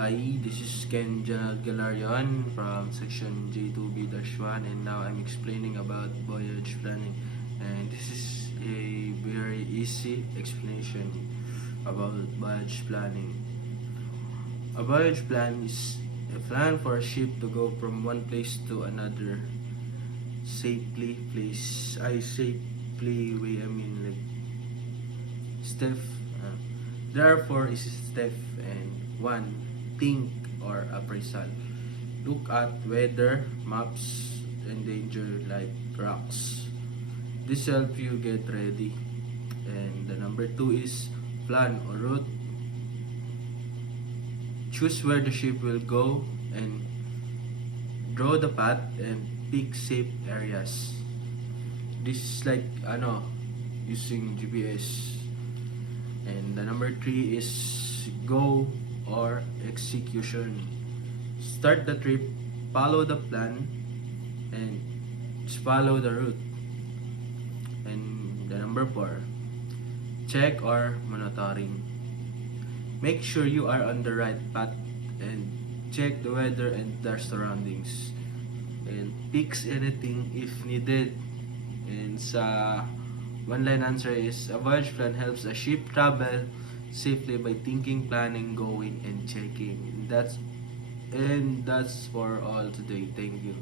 Hi, this is Ken Galarian from section J2B-1, and now I'm explaining about voyage planning. And this is a very easy explanation about voyage planning. A voyage plan is a plan for a ship to go from one place to another safely. I mean like step. Uh, there are four is step and one think or appraisal. Look at weather, maps, and danger like rocks. This help you get ready. And the number two is plan or route. Choose where the ship will go and draw the path and pick safe areas. This is like using GPS. And the number three is go or execution. Start the trip, follow the plan, and just follow the route. And the number four, check or monitoring. Make sure you are on the right path and check the weather and the surroundings. And fix anything if needed. And sa one line answer is a voyage plan helps a ship travel safely by thinking, planning, going, and checking. That's for all today. Thank you.